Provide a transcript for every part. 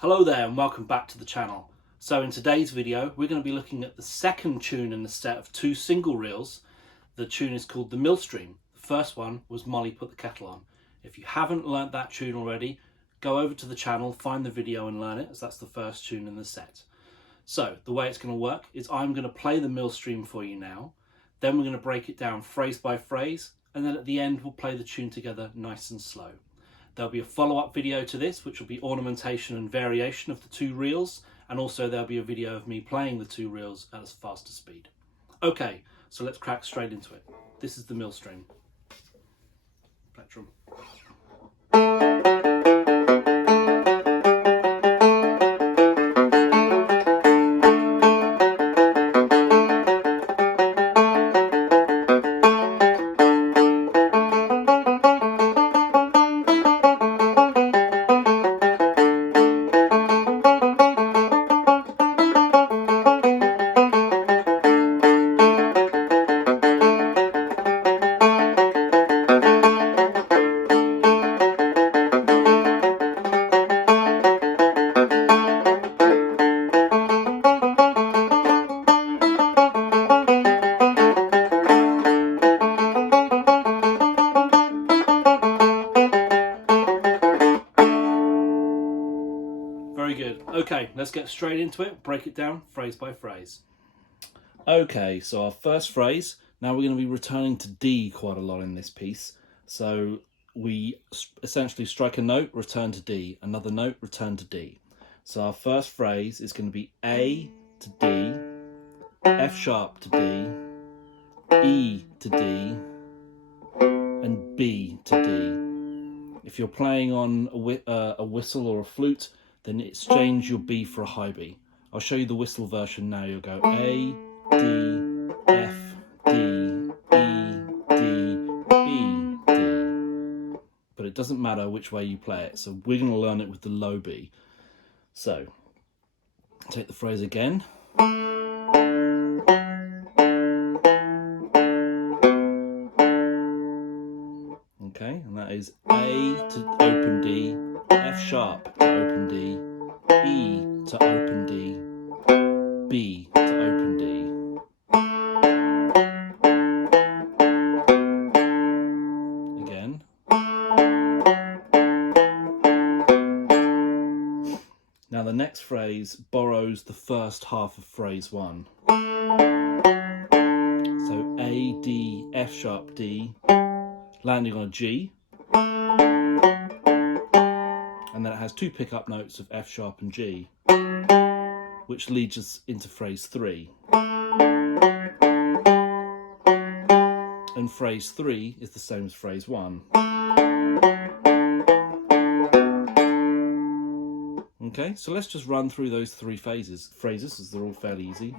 Hello there and welcome back to the channel. So in today's video we're going to be looking at the second tune in the set of two single reels. The tune is called the Millstream. The first one was Molly Put the Kettle On. If you haven't learnt that tune already, go over to the channel, find the video and learn it, as that's the first tune in the set. So the way it's going to work is I'm going to play the Millstream for you now, then we're going to break it down phrase by phrase, and then at the end we'll play the tune together nice and slow. There'll be a follow-up video to this, which will be ornamentation and variation of the two reels, and also there'll be a video of me playing the two reels at a faster speed. Okay, so let's crack straight into it. This is the Millstream. Plectrum. Very good. Okay, let's get straight into it, break it down phrase by phrase. Okay, so our first phrase, now we're going to be returning to D quite a lot in this piece. So we essentially strike a note, return to D, another note, return to D. So our first phrase is going to be A to D, F sharp to D, E to D, and B to D. If you're playing on a whistle or a flute, then exchange your B for a high B. I'll show you the whistle version now. You'll go A, D, F, D, E, D, B, D. But it doesn't matter which way you play it, so we're going to learn it with the low B. So, take the phrase again. Okay, and that is A to open D, F sharp to open D, E to open D, B to open D. Again. Now the next phrase borrows the first half of phrase one. So A, D, F sharp, D, landing on a G. And then it has two pickup notes of F sharp and G, which leads us into phrase 3. And phrase 3 is the same as phrase 1. Okay, so let's just run through those three phrases as they're all fairly easy.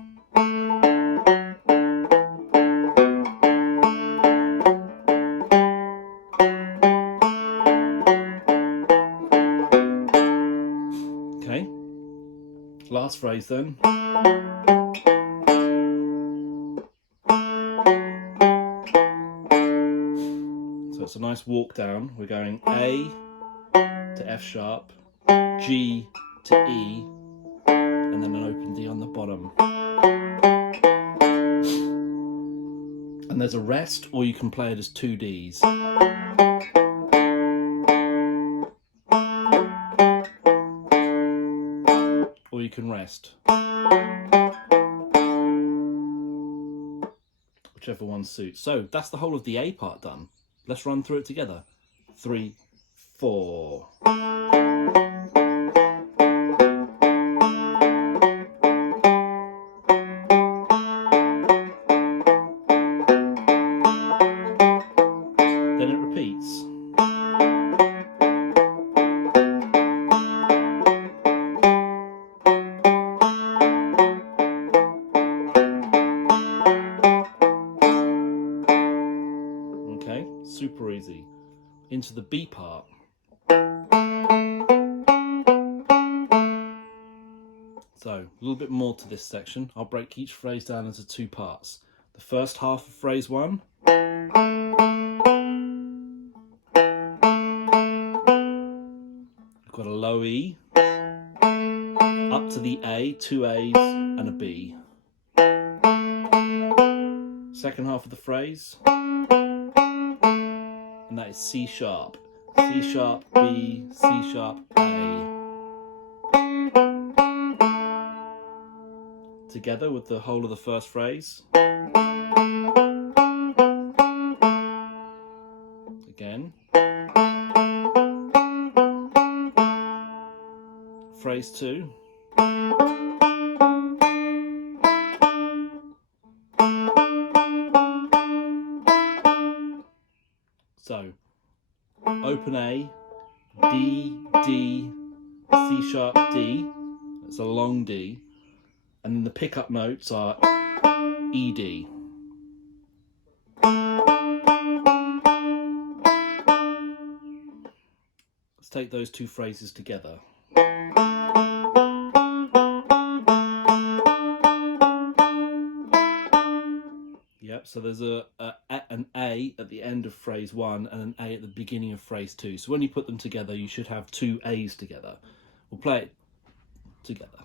Okay, last phrase then. So it's a nice walk down. We're going A to F sharp, G to E, and then an open D on the bottom. And there's a rest, or you can play it as two Ds. Or you can rest. Whichever one suits. So that's the whole of the A part done. Let's run through it together. 3, 4. Then it repeats. Okay, super easy. Into the B part. So, a little bit more to this section. I'll break each phrase down into two parts. The first half of phrase 1. I've got a low E, to the A, 2 A's and a B. Second half of the phrase, and that is C sharp. C sharp, B, C sharp, A. Together with the whole of the first phrase. Again. Phrase 2. So, open A, D, D, C sharp, D. It's a long D. And then the pickup notes are E, D. Let's take those two phrases together. Yep, so there's an A at the end of phrase 1 and an A at the beginning of phrase 2. So when you put them together, you should have two A's together. We'll play it together.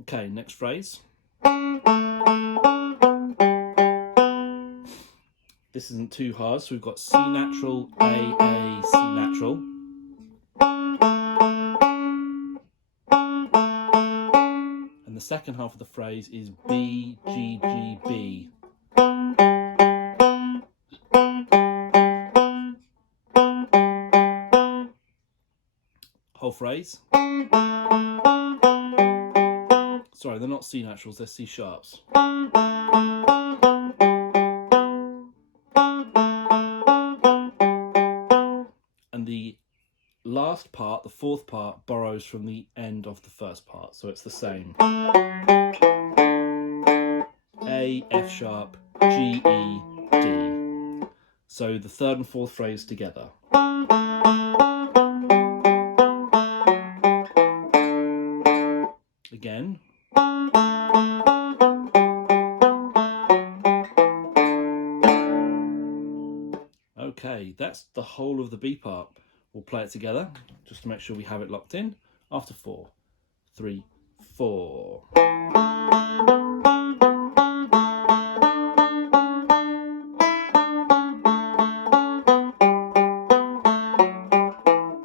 Okay, next phrase. This isn't too hard, so we've got C natural, A, C natural. And the second half of the phrase is B, G, G, B. Whole phrase. Sorry, they're not C naturals, they're C sharps. And the last part, the fourth part, borrows from the end of the first part, so it's the same. A, F sharp, G, E, D. So the third and fourth phrase together. Again. Okay, that's the whole of the B part. We'll play it together just to make sure we have it locked in. After 4, 3, 4.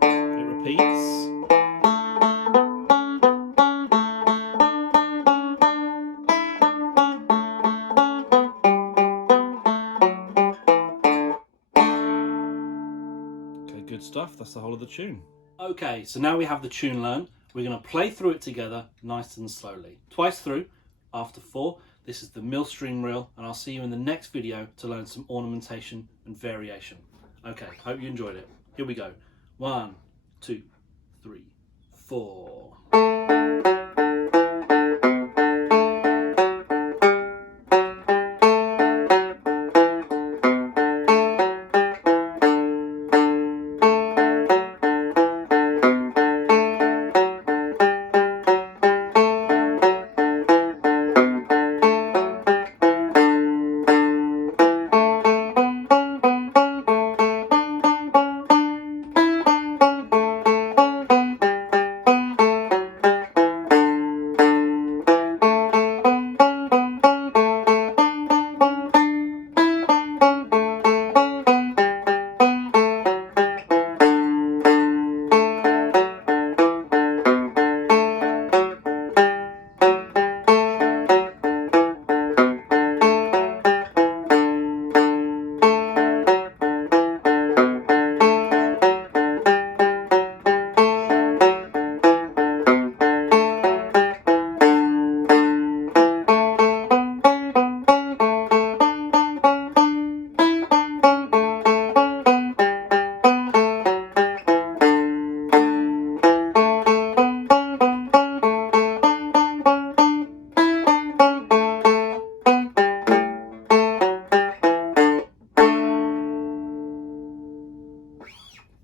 It repeats. Good stuff, that's the whole of the tune. Okay, so now we have the tune learned. We're going to play through it together nice and slowly. Twice through, after 4. This is the Millstream reel, and I'll see you in the next video to learn some ornamentation and variation. Okay, hope you enjoyed it. Here we go. 1, 2, 3, 4.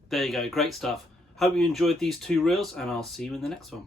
There you go, great stuff. Hope you enjoyed these two reels, and I'll see you in the next one.